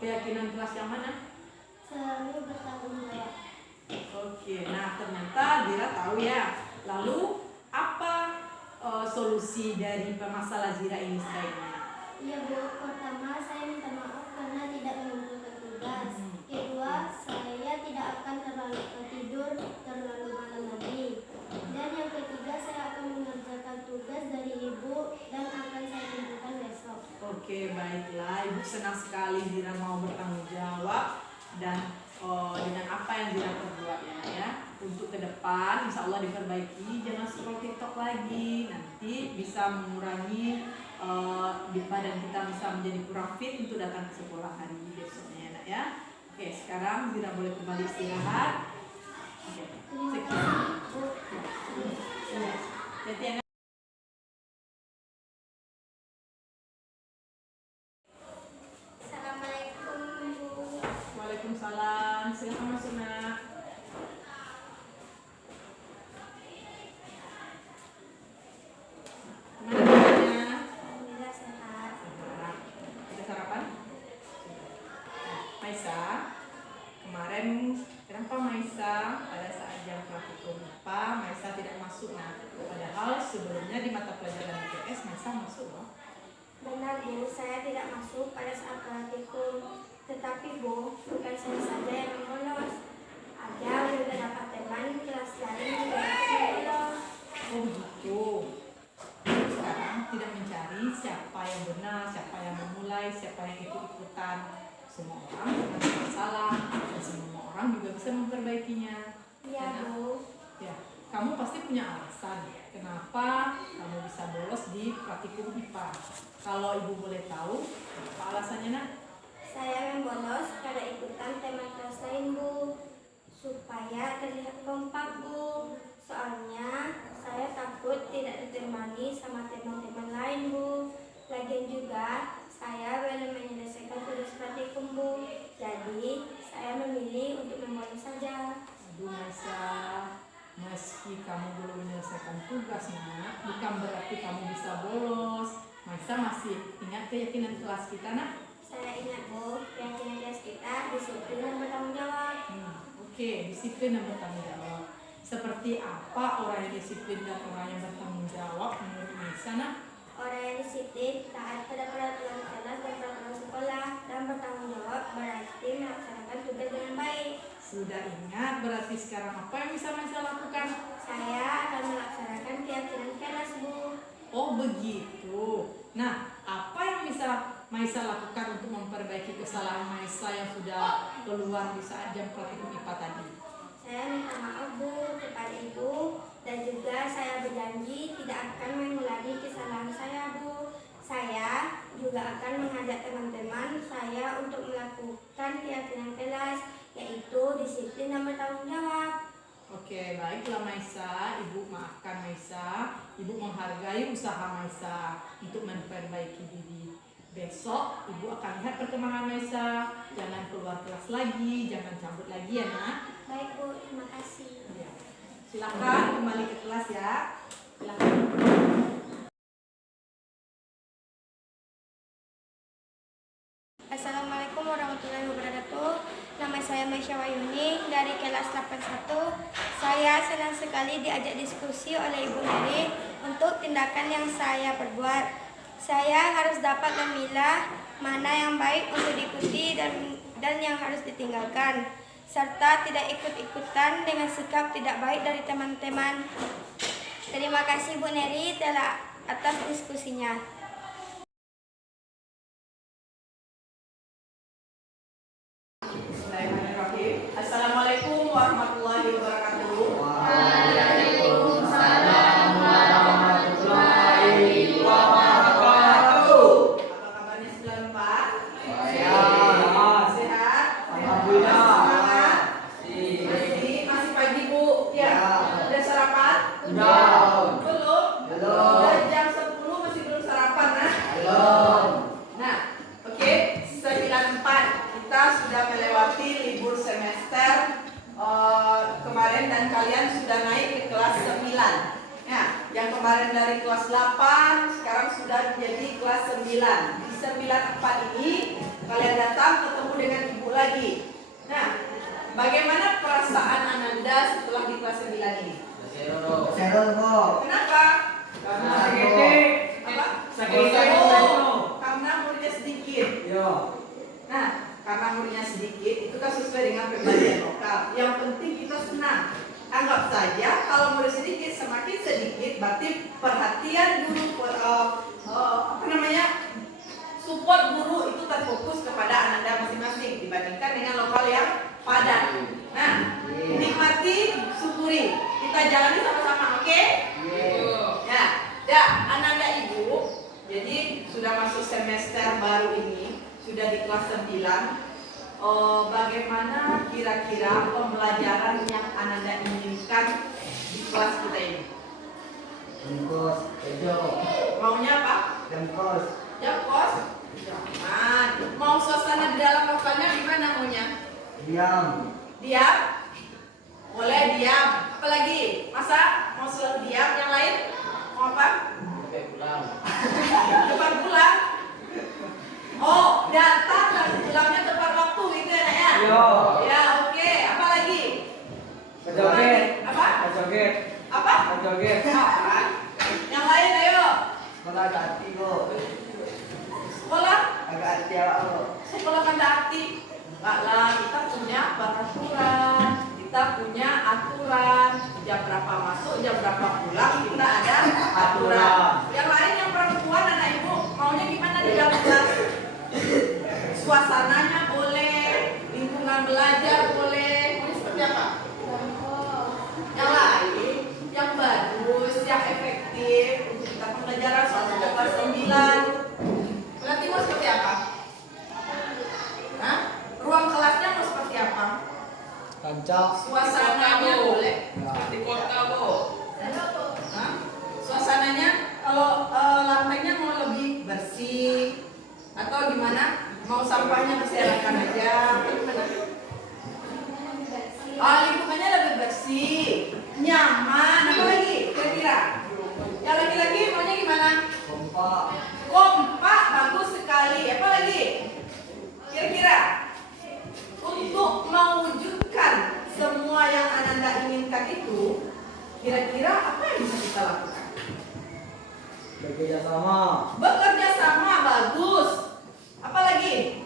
Keyakinan kelas yang mana? Selalu bertanggung jawab. Oke, nah ternyata Zira tahu ya. Lalu apa solusi dari masalah Zira ini sebaiknya? Iya Bu, pertama saya minta maaf karena tidak mengumpulkan tugas. Kedua, saya tidak akan tidur terlalu malam lagi. Dan yang ketiga, saya akan mengerjakan tugas dari Ibu dan akan saya kumpulkan besok. Oke, baiklah. Ibu senang sekali Zira mau bertanggung jawab dan dengan apa yang Zira perbuat ya. Untuk ke depan, insya Allah diperbaiki. Jangan scroll TikTok lagi. Nanti bisa mengurangi badan kita bisa menjadi kurang fit untuk datang ke sekolah hari besoknya nak ya. Oke, sekarang Zira boleh kembali istirahat. Oke, sekian. Jadi Assalamualaikum Bu. Waalaikumsalam. Silakan masuk nak. Gimana kabarnya? Alhamdulillah sehat. Udah sarapan? Maisa, kemarin kenapa Maisa pada saat jam praktikum IPA Maisa tidak masuk? Nah, padahal sebelumnya di mata pelajaran IPS Maisa masuk loh. Benar Bu, saya tidak masuk pada saat praktikum. Tetapi Bu, bukan saya saja yang bolos. Ada beberapa teman kelas daring juga yang bolos. Oh gitu. Sekarang tidak mencari siapa yang benar, siapa yang memulai, siapa yang ikut-ikutan. Semua orang pernah salah dan semua orang juga punya alasan kenapa kamu bisa bolos di praktikum IPA. Kalau ibu boleh tahu, apa alasannya nak? Saya membolos karena ikutan tema kelas lain, Bu, supaya terlihat kompak, Bu. Soalnya saya takut tidak ditemani sama teman-teman lain, Bu. Lagian juga saya belum menyelesaikan tugas praktikum, Bu. Jadi saya memilih untuk membolos saja. Aduh Maisa, meski kamu belum menyelesaikan tugas nak, bukan berarti kamu bisa bolos. Maisa masih ingat keyakinan kelas kita nak? Saya ingat, Bu, keyakinan kelas kita disiplin dan bertanggung jawab. Oke, disiplin dan bertanggung jawab. Seperti apa orang yang disiplin dan orang yang bertanggung jawab menurut Maisa nak? Orang yang disiplin, taat pada peraturan kelas dan peraturan sekolah, dan bertanggung jawab berarti melaksanakan tugas dengan baik. Sudah ingat berarti sekarang apa yang bisa Maisa lakukan? Saya akan melaksanakan keyakinan kelas, Bu. Oh begitu. Nah, apa yang bisa Maisa lakukan untuk memperbaiki kesalahan Maisa yang sudah keluar di saat jam praktikum IPA tadi? Saya minta maaf, Bu, kepada Ibu, dan juga saya berjanji tidak akan mengulangi kesalahan saya, Bu. Saya juga akan mengajak teman-teman saya untuk melakukan keyakinan kelas, yaitu disiplin dan bertanggung jawab. Oke, baiklah Maisa, Ibu maafkan Maisa. Ibu menghargai usaha Maisa untuk memperbaiki diri. Besok Ibu akan lihat perkembangan Maisa. Jangan keluar kelas lagi, jangan cabut lagi ya nak. Baik, Bu, terima kasih. Ya. Silakan kembali ke kelas ya. Silakan. Assalamualaikum warahmatullahi wabarakatuh. Nama saya Maisha Wayuni dari kelas 81. Saya senang sekali diajak diskusi oleh Ibu Neri untuk tindakan yang saya perbuat. Saya harus dapat memilah mana yang baik untuk diikuti dan yang harus ditinggalkan, serta tidak ikut-ikutan dengan sikap tidak baik dari teman-teman. Terima kasih Bu Neri telah atas diskusinya. Bismillahirrahmanirrahim. Assalamualaikum warahmatullahi wabarakatuh. Waalaikumsalam warahmatullahi wabarakatuh. Apa kabarnya 94? Sehat. Sehat? Alhamdulillah. Semangat? Masih pagi, Bu? Ya. Udah sarapan? Udah. Belum? Belum. Udah jam 10 masih belum sarapan, nah? Belum. Nah, oke, 94. Kita sudah melewati libur semester kemarin dan kalian sudah naik ke kelas 9. Ya, yang kemarin dari kelas 8 sekarang sudah menjadi kelas 9. Di 94 ini kalian datang ketemu dengan ibu lagi. Nah, bagaimana perasaan Ananda setelah di kelas 9 ini? Seru, Bu. Kenapa? Karena sakit. Apa? Sakit. Oh, karena muridnya sedikit. Yo. Nah, karena muridnya sedikit, itu kan sesuai dengan pembelajaran lokal. Yang penting kita senang. Anggap saja kalau murid sedikit, semakin sedikit, berarti perhatian guru, support guru itu terfokus kepada Ananda masing-masing dibandingkan dengan lokal yang padat. Nah, nikmati, syukuri. Kita jalani sama-sama, oke? Ya, Ananda Ibu, jadi sudah masuk semester baru ini. Sudah di kelas 9. Bagaimana kira-kira pembelajaran yang Ananda inginkan di kelas kita ini? Jengkos, ejo, Maunya apa? jengkos. Jam kos? Jangan. Mau suasana di dalam lokalnya gimana maunya? Diam. Diam? Boleh diam. Apalagi? Masa mau selalu diam? Yang lain? Mau apa? Tepat pulang. Oh, datang dan pulangnya tepat waktu gitu ya, Nak, ya? Yo. Ya, oke. Apa lagi? Kejoget. Apa? Kejoget. Apa? Kejoget. Apa? Yang lain ayo. Sekolah agak hati, Bu. Sekolah? Agak hati awak, Bu. Sekolah kan hati. Enggak lah, kita punya peraturan. Kita punya aturan. Jam berapa masuk, jam berapa pulang, kita ada aturan. Yang lain yang perempuan anak ibu maunya gimana di dalam kelas? Suasananya boleh, lingkungan belajar boleh. Maunya seperti apa? Yang lain, yang baru Suasananya boleh. Di kota, Bu. Hah? Suasananya kalau lantainya mau lebih bersih atau gimana? Mau sampahnya berserakan aja? Atau gimana? Lingkungannya lebih bersih, nyaman, apa lagi? Kira-kira? Yang laki-laki maunya gimana? Kompak, bagus sekali. Apa lagi? Kira-kira? Untuk mewujudkan semua yang Ananda inginkan itu, kira-kira apa yang bisa kita lakukan? Bekerja sama. Bekerja sama, bagus. Apa lagi?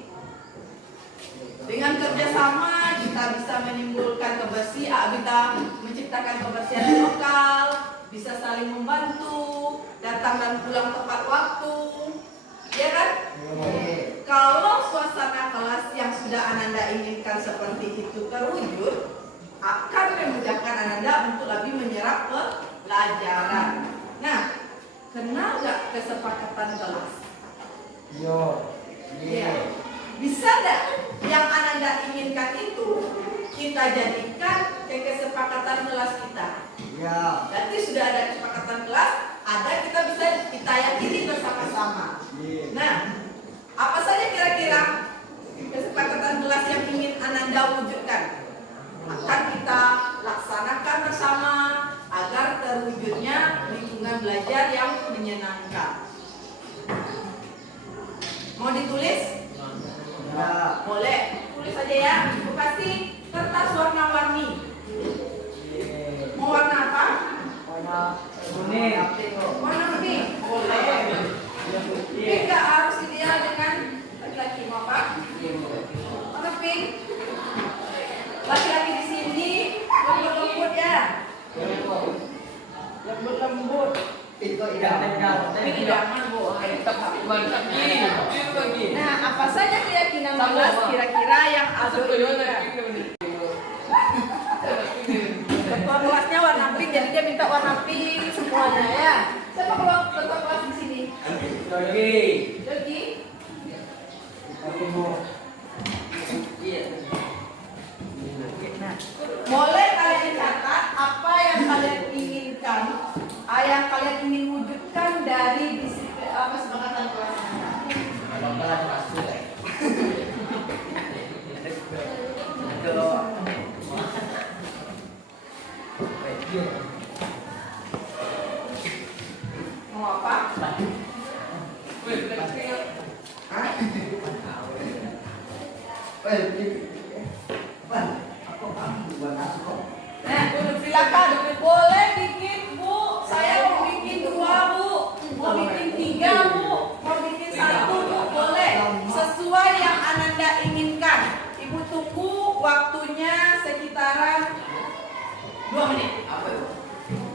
Dengan kerjasama kita bisa menimbulkan kebersihan, kita menciptakan kebersihan lokal, bisa saling membantu, datang dan pulang tepat waktu, ya kan? Kalau suasana kelas yang sudah Ananda inginkan seperti itu terwujud, akan memudahkan Ananda untuk lebih menyerap pelajaran. Nah, kenal nggak kesepakatan kelas? Yo. Ya. Bisa nggak yang Ananda inginkan itu kita jadikan ke kesepakatan kelas kita? Ya. Berarti sudah ada kesepakatan kelas, ada kita yakini bersama-sama. Nah, apa saja kira-kira kesepakatan kelas yang ingin Ananda wujudkan? Akan kita laksanakan bersama agar terwujudnya lingkungan belajar yang menyenangkan. Mau ditulis? Ya. Boleh, tulis aja ya. Ibu kasih kertas warna-warni. Mau warna apa? Warna kuning. Warna kuning. Boleh. Tapi nggak harus ideal dengan laki-laki. Mau apa? Warna pink. Laki-laki di sini lembut-lembut ya. Lembut-lembut. Itu idaman. Ini idaman, Bu. Mantap gini. Nah, apa saja keyakinan kelas kira-kira yang ada? Ketua kelasnya warna pink, jadi dia minta warna pink semuanya ya. Siapa kalau ketua kelas di sini? Yogi. Nah, boleh kalian catat apa yang kalian inginkan, yang kalian ingin wujudkan dari disiplin kesepakatan kelas Anda. Mau apa? Hah? Nah, silakan boleh bikin, Bu. Saya mau bikin 2, Bu. Mau bikin 3, Bu. Mau bikin 1, Bu. Boleh. Sesuai yang Ananda inginkan. Ibu tunggu waktunya sekitaran 2 menit.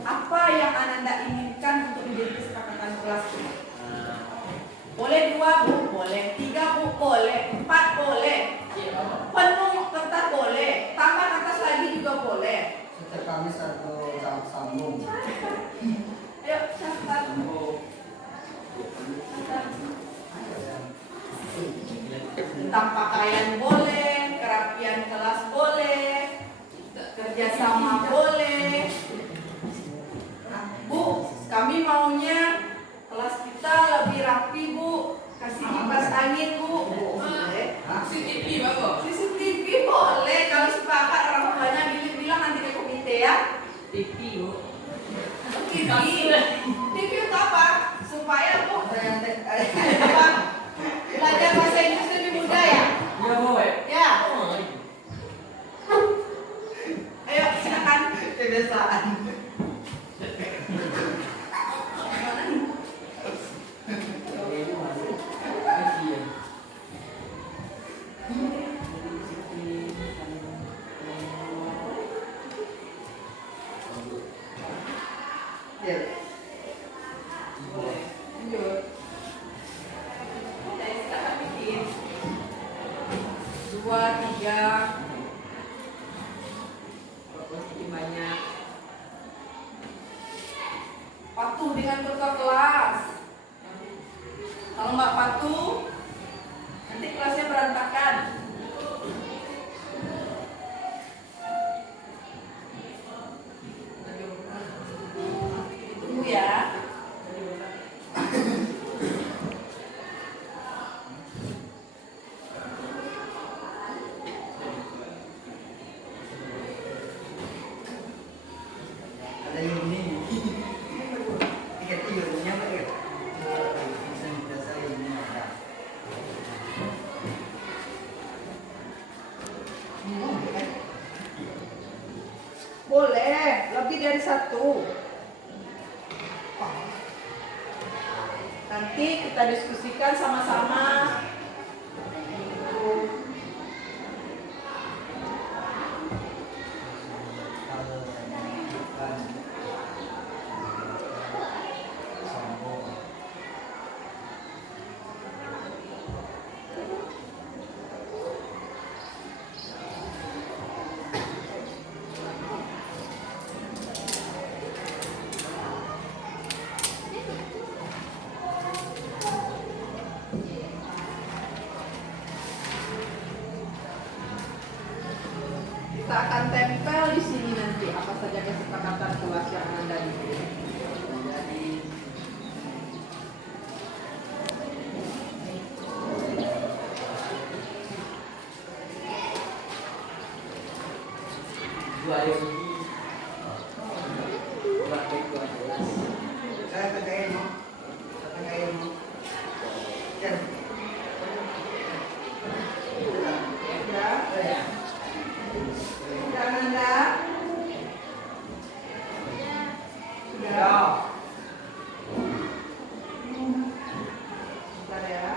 Apa yang Ananda inginkan untuk menjadi kesepakatan kelas ini? Boleh 2, Bu. Boleh 3, Bu. Boleh 4, boleh. Penuh kertas boleh. Tambah kertas lagi juga boleh. Setiap kami satu sambung. Ayo, catat. Tentang pakaian boleh, kerapian kelas boleh, kerjasama boleh. Nah, Bu, kami maunya kelas kita lebih rapi, Bu. Kasih kipas angin, Bu. Boleh. CCTV boleh. Kalau sepakat orang tuanya bilang nanti ke komite ya. TV. TV itu apa? Supaya Bu apa? Belajar bahasa Inggris lebih mudah ya? Ya, boy. Ya. Ayo silakan. Kebiasaan. Ya. Lanjut. Saya silakan bikin 2, 3. Bikin banyak. Patuh dengan ketua kelas. Kalau nggak patuh, nanti kelasnya berantakan. Boleh, lebih dari satu. Nanti kita diskusikan sama-sama. Kita akan tempel di sini nanti apa saja kesepakatan kelas yang Anda bikin. Jadi Dua ayo gigi. Praktek 12. Saya tegain mau. Tegain mau. Kan. ya. Sudah Nanda? Sudah. Bentar ya.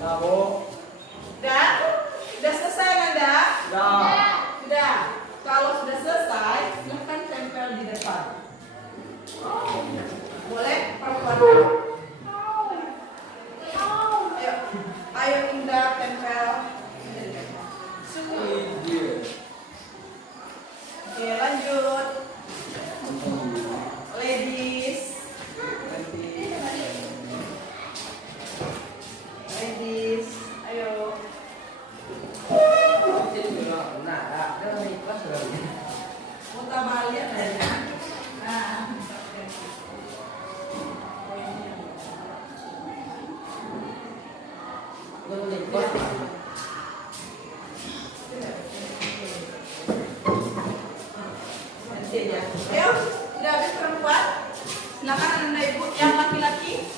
Bravo. Sudah selesai Nanda? Sudah. Sudah. Kalau sudah selesai, silahkan tempel di depan. Boleh? Perempuan dulu. Ayo, ayo Indah tempel. Oke, lanjut. Ladies. Ladies, ayo. Muta balik aja. Nah. Nanti aja. Ayo, sudah habis perempuan? Silakan Anda Ibu yang laki-laki.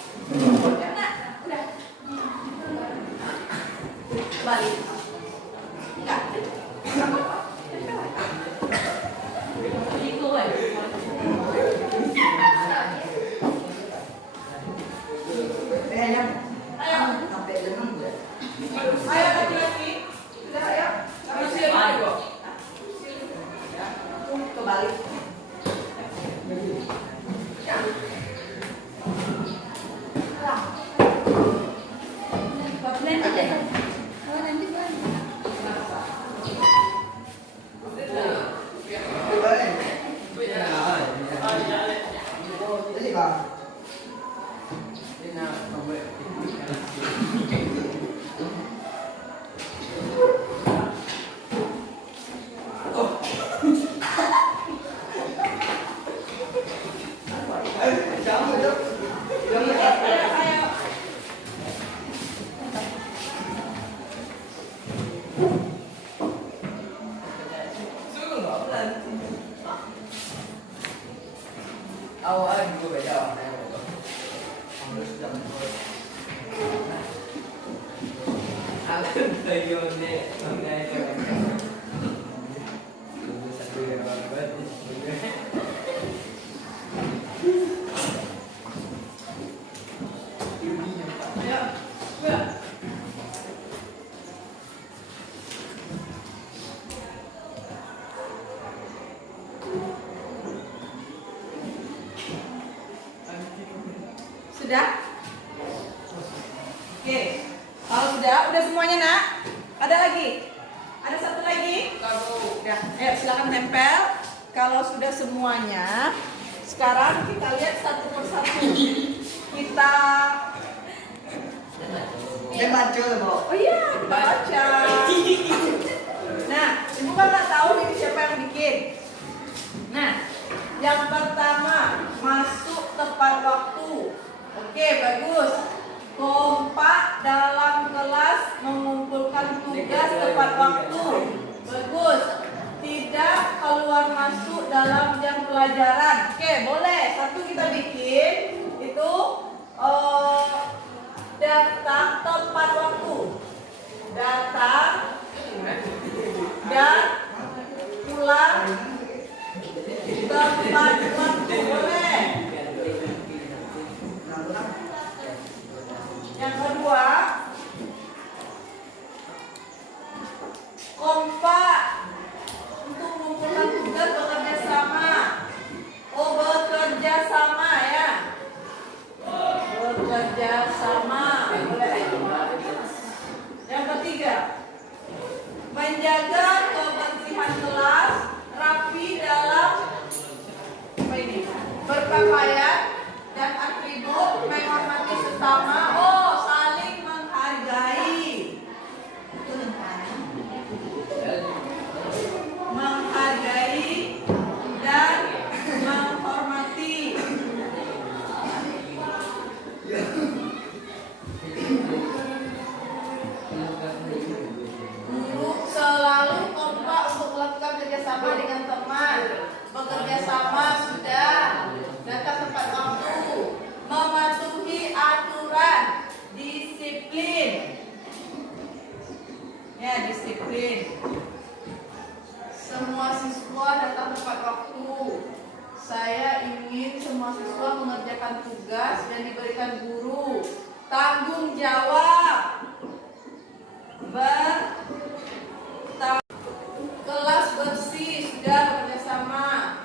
Ya, nak, udah. Balik. Enggak. Enggak apa-apa. Itu, weh. Ayo. Ayo laki-laki. Sudah ayo. Kamu siap kok. Kebalik. Ya. Nanti deh. Oh, nanti balik. Ini Bang. Awal juga beda warnanya. Harus jam. Aku bayone, mengenai cewek. Satu yang banget. Ayo. Udah. Sudah? Oke. Kalau udah semuanya nak? Ada lagi? Ada satu lagi? Ya, ayo silakan tempel. Kalau sudah semuanya, sekarang kita lihat satu persatu. Kita Baca, Bu. Oh iya, kita baca. Nah, ibu kan nggak tahu ini siapa yang bikin. Nah, yang pertama masuk tepat waktu. Oke, bagus. Kompak dalam kelompok. tugas tepat waktu. Bagus. Tidak keluar masuk dalam jam pelajaran. Oke, boleh. Satu kita bikin itu datang tepat waktu. Datang dan pulang tepat waktu. Boleh. Yang kedua, kompak untuk mengumpulkan tugas bekerja sama. Oh, bekerja sama ya. Bekerja sama. Boleh. Yang ketiga, menjaga kebersihan kelas, rapi dalam apa ini? Berpakaian dan atribut, menghormati sesama. Oh, saling menghargai. Menghargai dan menghormati. Guru selalu kompak untuk melakukan kerjasama dengan teman. Bekerja sama sudah, datang tepat waktu, mematuhi aturan, disiplin. Ya, disiplin. Semua siswa datang tepat waktu. Saya ingin semua siswa mengerjakan tugas dan diberikan guru. Tanggung jawab. Kelas bersih sudah, bekerja sama.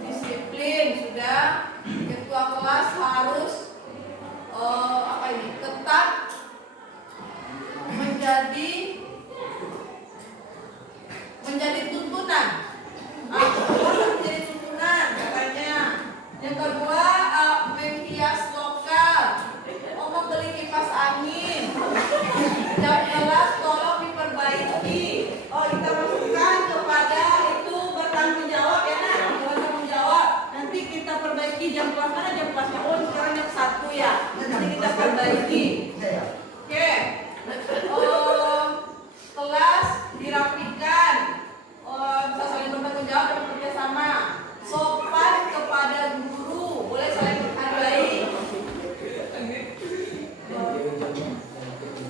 Disiplin sudah. Ketua kelas harus tetap menjadi tuntunan. Menjadi tuntunan katanya. Yang kedua, menghias lokal. Membeli kipas angin. Jam kelas tolong diperbaiki. Oh, kita masukkan kepada itu bertanggung jawab ya nak. Bertanggung jawab. Nanti kita perbaiki jam kelas mana jam kelasnya. Oh, sekarang jam 1 ya. Nanti kita perbaiki. Oke. Kelas dirapikan. Bisa saling bertanggung jawab dan bekerja sama. Sopan kepada guru, boleh saling menghargai.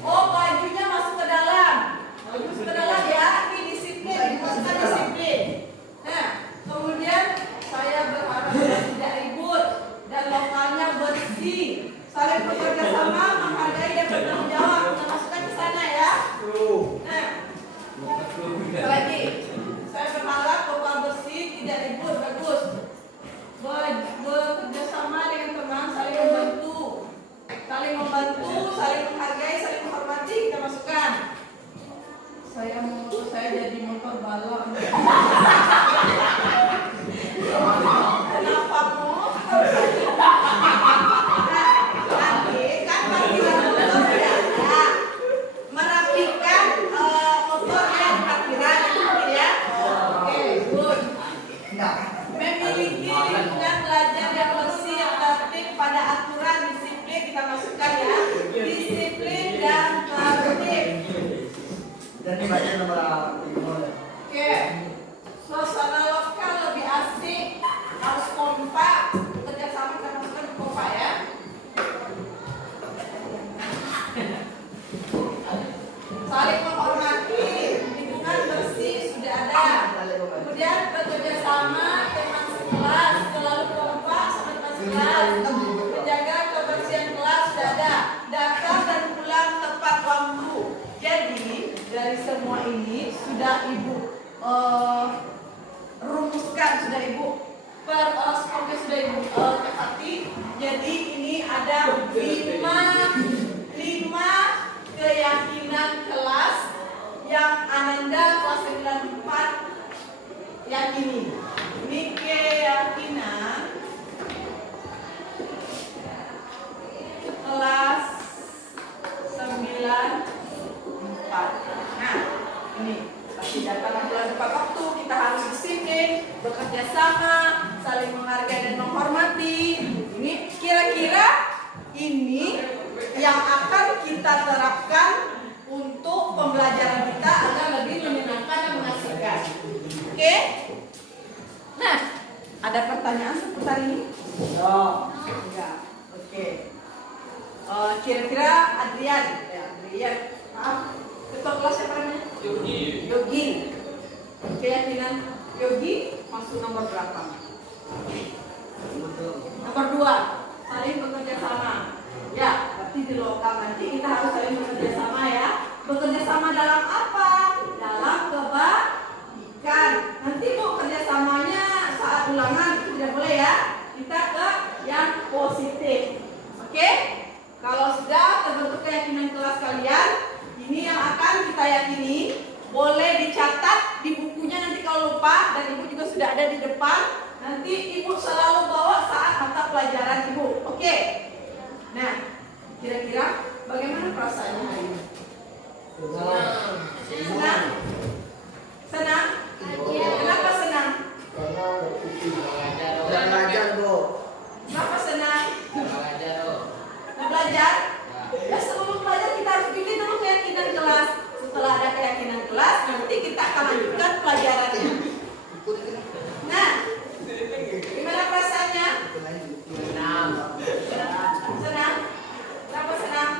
Oh, bajunya masuk ke dalam. Masuk ke dalam ya, ini disiplin, dimasukkan disiplin. Nah, kemudian saya berharap tidak ribut dan lokalnya bersih. Saling bekerja sama, menghargai dan bertanggung jawab. Kita masukkan ke sana ya. Nah, lagi. Saya berharap lokal bersih, tidak ribut, bagus. Bekerja sama dengan teman, saling membantu. Saling membantu, saling menghargai, saling menghormati, kita masukkan. Saya jadi motor balap. Kenapa motor? Nanti kan parkiran motor ya. Merapikan motornya di parkiran ya. Oke, good. Memiliki lingkungan belajar yang bersih, yang tertib, pada aturan, disiplin, kita masukkan ya. Disiplin dan tertib. Dan ini baca nomor 5. Oke. Suasana lokal lebih asik, harus kompak, bekerja sama, kita masukkan kompak ya. Saling menghormati, lingkungan bersih sudah ada. Kemudian bekerja sama teman sekelas, selalu kompak sama teman sekelas. Menjaga kebersihan kelas sudah ada. Datang dan pulang tepat waktu. Jadi dari semua ini sudah ibu rumuskan, sudah ibu sudah ibu cekati. Jadi ini ada 5 keyakinan kelas yang Ananda kelas 94 yakini. Ini keyakinan kelas 94. Nah, ini pasti datang bulan tepat waktu, kita harus disiplin, bekerja sama, saling menghargai dan menghormati. Ini kira-kira ini yang akan kita terapkan untuk pembelajaran kita Oke? Nah, ada pertanyaan seputar ini? Enggak. Oke. Kira-kira Adrian, maaf, ketua kelas siapa namanya? Yogi. Keyakinan Yogi masuk nomor berapa? Nomor 2, saling bekerja sama. Ya, berarti di lokal nanti kita harus saling bekerja sama ya. Bekerja sama dalam apa? Dalam kebaikan. Nanti mau kerjasamanya saat ulangan itu tidak boleh ya. Kita ke yang positif. Oke? Kalau sudah terbentuk keyakinan kelas kalian, ini yang akan kita yakini. Boleh dicatat di bukunya nanti kalau lupa, dan ibu juga sudah ada di depan. Nanti ibu selalu bawa saat mata pelajaran ibu. Oke? Nah, kira-kira bagaimana perasaannya hari ini? Senang? Senang? Kenapa senang? Udah belajar, Bu. Kenapa senang? Mau belajar? Ya sebelum belajar kita harus bikin dulu keyakinan kelas. Setelah ada keyakinan kelas, nanti kita akan lanjutkan pelajarannya. Nah, gimana perasaannya? Senang? Kenapa senang?